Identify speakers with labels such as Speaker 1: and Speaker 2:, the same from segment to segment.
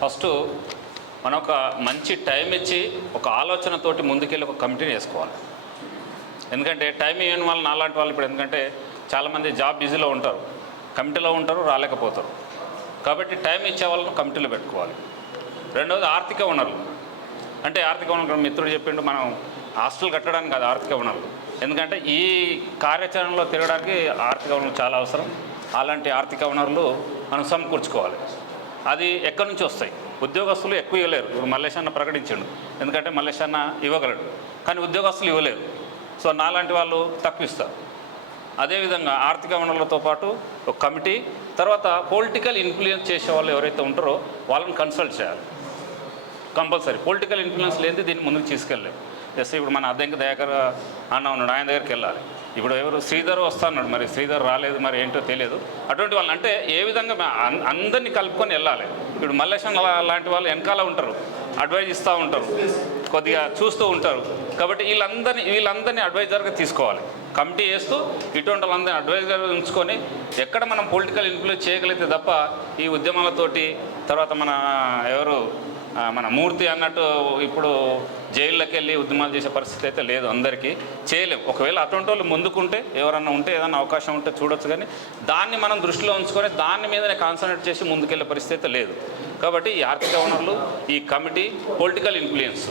Speaker 1: First మనం ఒక మంచి టైం ఇచ్చి ఒక ఆలోచనతోటి ముందుకెళ్ళి ఒక కమిటీని వేసుకోవాలి. ఎందుకంటే టైం ఇవ్వని వాళ్ళు నాలాంటి వాళ్ళు ఇప్పుడు ఎందుకంటే చాలామంది జాబ్ బిజీలో ఉంటారు. కమిటీలో ఉంటారు రాలేకపోతారు. కాబట్టి టైం ఇచ్చే వాళ్ళను కమిటీలో పెట్టుకోవాలి. రెండవది ఆర్థిక వనరులు. అంటే ఆర్థిక వనరులు మిత్రుడు చెప్పిండు మనం హాస్టల్ కట్టడానికి కాదు ఆర్థిక వనరులు. ఎందుకంటే ఈ కార్యాచరణలో తిరగడానికి ఆర్థిక వనరులు చాలా అవసరం. అలాంటి ఆర్థిక వనరులు మనం సమకూర్చుకోవాలి. అది ఎక్కడి నుంచి వస్తాయి? ఉద్యోగస్తులు ఎక్కువ ఇవ్వలేరు. ఇప్పుడు మల్లేష్ అన్న ఎందుకంటే మల్లేష్ అన్న ఇవ్వగలడు. కానీ ఉద్యోగస్తులు ఇవ్వలేరు. సో నాలాంటి వాళ్ళు తక్కువ ఇస్తారు. అదేవిధంగా ఆర్థిక వనరులతో పాటు ఒక కమిటీ తర్వాత పొలిటికల్ ఇన్ఫ్లుయెన్స్ చేసే వాళ్ళు ఎవరైతే ఉంటారో వాళ్ళని కన్సల్ట్ చేయాలి. కంపల్సరీ. పొలిటికల్ ఇన్ఫ్లుయెన్స్ లేని దీన్ని ముందుకు తీసుకెళ్ళలేదు జస్ట్ ఇప్పుడు మన అద్దెంకి దగ్గర అన్న ఉన్నాడు. ఆయన దగ్గరికి వెళ్ళాలి. ఇప్పుడు ఎవరు శ్రీధర్ వస్తాన్నాడు మరి శ్రీధర్ రాలేదు మరి ఏంటో తెలియదు. అటువంటి వాళ్ళు అంటే ఏ విధంగా అందరినీ కలుపుకొని వెళ్ళాలి. ఇప్పుడు మల్లేశం లాంటి వాళ్ళు వెనకాల ఉంటారు అడ్వైజ్ ఇస్తూ ఉంటారు కొద్దిగా చూస్తూ ఉంటారు. కాబట్టి వీళ్ళందరినీ వీళ్ళందరినీ అడ్వైజర్గా తీసుకోవాలి. కమిటీ వేస్తూ ఇటువంటి వాళ్ళందరినీ అడ్వైజర్గా ఉంచుకొని ఎక్కడ మనం పొలిటికల్ ఇన్ఫ్లుయెన్స్ చేయగలిగితే తప్ప ఈ ఉద్యమాలతోటి తర్వాత మన ఎవరు మన మూర్తి అన్నట్టు ఇప్పుడు జైళ్ళకి వెళ్ళి ఉద్యమాలు చేసే పరిస్థితి అయితే లేదు అందరికీ. చేయలేం. ఒకవేళ అటువంటి వాళ్ళు ముందుకుంటే ఎవరన్నా ఉంటే ఏదన్నా అవకాశం ఉంటే చూడొచ్చు కానీ దాన్ని మనం దృష్టిలో ఉంచుకొని దాని మీదనే కాన్సన్ట్రేట్ చేసి ముందుకెళ్ళే పరిస్థితి అయితే లేదు. కాబట్టి ఈ ఆర్థిక వనరులు ఈ కమిటీ పొలిటికల్ ఇన్ఫ్లుయెన్స్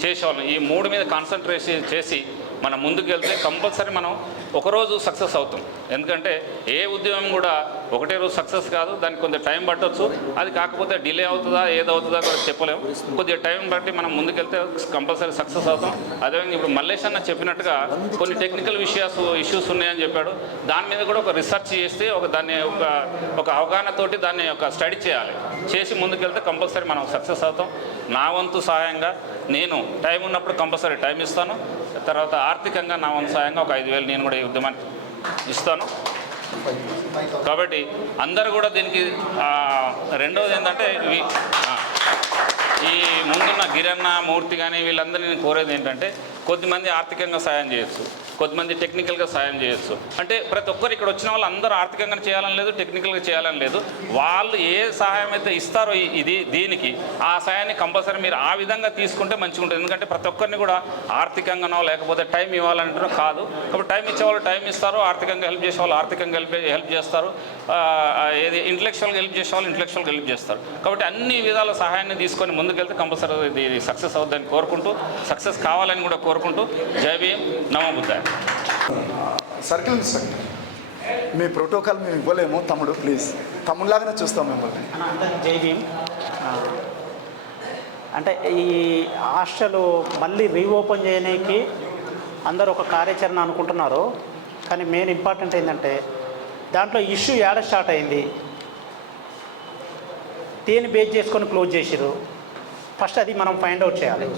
Speaker 1: చేసేవాళ్ళం. ఈ మూడు మీద కాన్సన్ట్రేషన్ చేసి మనం ముందుకు వెళ్తే కంపల్సరీ మనం ఒకరోజు సక్సెస్ అవుతాం. ఎందుకంటే ఏ ఉద్యమం కూడా ఒకటే రోజు సక్సెస్ కాదు దానికి కొంత టైం పట్టవచ్చు అది కాకపోతే డిలే అవుతుందా ఏదవుతుందా కూడా చెప్పలేము కొద్దిగా టైం బట్టి మనం ముందుకెళ్తే కంపల్సరీ సక్సెస్ అవుతాం. అదేవిధంగా ఇప్పుడు మల్లేష్ అన్న చెప్పినట్టుగా కొన్ని టెక్నికల్ విషయాస్ ఇష్యూస్ ఉన్నాయని చెప్పాడు. దాని మీద కూడా ఒక రీసెర్చ్ చేస్తే ఒక దాన్ని ఒక ఒక అవగాహనతోటి దాన్ని ఒక స్టడీ చేయాలి. చేసి ముందుకెళ్తే కంపల్సరీ మనం సక్సెస్ అవుతాం. నా వంతు సహాయంగా నేను టైం ఉన్నప్పుడు కంపల్సరీ టైం ఇస్తాను. తర్వాత ఆర్థికంగా నా వంతు సాయంగా ఒక ఐదు వేలు నేను కూడా ఈ ఉద్యమానికి ఇస్తాను. కాబట్టి అందరు కూడా దీనికి రెండవది ఏంటంటే ఈ ముందున్న గిరన్న మూర్తి కానీ వీళ్ళందరినీ నేను కోరేది ఏంటంటే కొద్దిమంది ఆర్థికంగా సాయం చేయొచ్చు. కొద్దిమంది టెక్నికల్గా సాయం చేయొచ్చు. అంటే ప్రతి ఒక్కరు ఇక్కడ వచ్చిన వాళ్ళు అందరూ ఆర్థికంగా చేయాలని లేదు టెక్నికల్గా చేయాలని లేదు. వాళ్ళు ఏ సహాయం అయితే ఇస్తారో ఇది దీనికి ఆ సహాయాన్ని కంపల్సరీ మీరు ఆ విధంగా తీసుకుంటే మంచిగా ఉంటుంది. ఎందుకంటే ప్రతి ఒక్కరిని కూడా ఆర్థికంగానో లేకపోతే టైం ఇవ్వాలంటారో కాదు. కాబట్టి టైం ఇచ్చేవాళ్ళు టైం ఇస్తారు ఆర్థికంగా హెల్ప్ చేసేవాళ్ళు ఆర్థికంగా హెల్ప్ హెల్ప్ చేస్తారు. ఏది ఇంటలెక్చువల్గా హెల్ప్ చేసేవాళ్ళు ఇంటలెక్చువల్గా హెల్ప్ చేస్తారు. కాబట్టి అన్ని విధాల సహాయాన్ని తీసుకొని ముందుకెళ్తే కంపల్సరీ ఇది సక్సెస్ అవుద్దని కోరుకుంటూ సక్సెస్ కావాలని కూడా కోరుకుంటూ జై భీం నమో బుద్ధాయ.
Speaker 2: సర్కిల్ ఇన్స్పెక్టర్ మీ ప్రోటోకాల్ మేము ఇవ్వలేము తమ్ముడు ప్లీజ్. తమ్ముడులాగానే చూస్తాం మిమ్మల్ని.
Speaker 3: జై భీమ్. అంటే ఈ హాస్టల్ మళ్ళీ రీఓపెన్ చేయడానికి అందరూ ఒక కార్యాచరణ అనుకుంటున్నారు. కానీ మెయిన్ ఇంపార్టెంట్ ఏంటంటే దాంట్లో ఇష్యూ ఏడ స్టార్ట్ అయింది? దేని బేస్ చేసుకొని క్లోజ్ చేసిరు ఫస్ట్ అది మనం ఫైండ్ అవుట్ చేయాలి.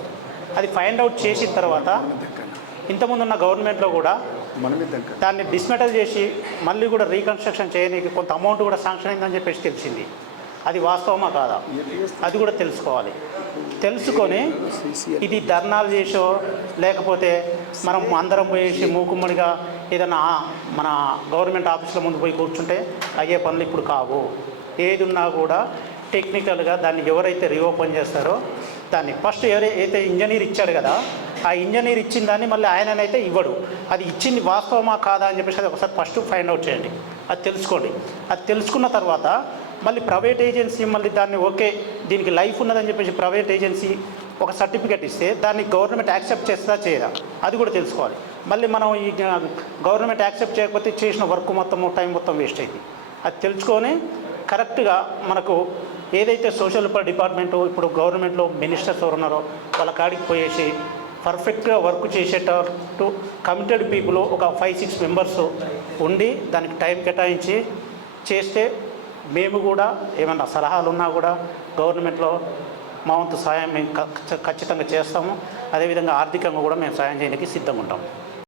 Speaker 3: అది ఫైండ్ అవుట్ చేసిన తర్వాత ఇంతకుముందు ఉన్న గవర్నమెంట్లో కూడా దాన్ని డిస్మెటల్ చేసి మళ్ళీ కూడా రీకన్స్ట్రక్షన్ చేయడానికి కొంత అమౌంట్ కూడా శాంక్షన్ అయిందని చెప్పేసి తెలిసింది. అది వాస్తవమా కాదా? అది కూడా తెలుసుకోవాలి. తెలుసుకొని ఇది ధర్నాలు చేసో లేకపోతే మనం అందరం పోయేసి మూకుమ్మడిగా ఏదైనా మన గవర్నమెంట్ ఆఫీసుల ముందు పోయి కూర్చుంటే అయ్యే పనులు ఇప్పుడు కావు. ఏది ఉన్నా కూడా టెక్నికల్గా దాన్ని ఎవరైతే రీఓపెన్ చేస్తారో దాన్ని ఫస్ట్ ఎవరైతే ఇంజనీర్ ఇచ్చాడు కదా ఆ ఇంజనీర్ ఇచ్చిన దాన్ని మళ్ళీ ఆయననైతే ఇవ్వడు. అది ఇచ్చింది వాస్తవమా కాదా అని చెప్పేసి అది ఒకసారి ఫస్ట్ ఫైండ్ అవుట్ చేయండి. అది తెలుసుకోండి. అది తెలుసుకున్న తర్వాత మళ్ళీ ప్రైవేట్ ఏజెన్సీ మళ్ళీ దాన్ని ఓకే దీనికి లైఫ్ ఉన్నదని చెప్పేసి ప్రైవేట్ ఏజెన్సీ ఒక సర్టిఫికేట్ ఇస్తే దాన్ని గవర్నమెంట్ యాక్సెప్ట్ చేస్తా చేయరా అది కూడా తెలుసుకోవాలి. మళ్ళీ మనం ఈ గవర్నమెంట్ యాక్సెప్ట్ చేయకపోతే చేసిన వర్క్ మొత్తం టైం మొత్తం వేస్ట్ అయింది. అది తెలుసుకొని కరెక్ట్గా మనకు ఏదైతే సోషల్ వెల్ఫేర్ డిపార్ట్మెంటు ఇప్పుడు గవర్నమెంట్లో మినిస్టర్స్ ఎవరు ఉన్నారో వాళ్ళ కాడికి పోయేసి పర్ఫెక్ట్గా వర్క్ చేసేటట్టు కమిటెడ్ పీపుల్ ఒక ఫైవ్ సిక్స్ మెంబర్స్ ఉండి దానికి టైం కేటాయించి చేస్తే మేము కూడా ఏమన్నా సలహాలు ఉన్నా కూడా గవర్నమెంట్లో మా వంతు సాయం మేము ఖచ్చితంగా చేస్తాము. అదేవిధంగా ఆర్థికంగా కూడా మేము సాయం చేయడానికి సిద్ధంగా ఉంటాము.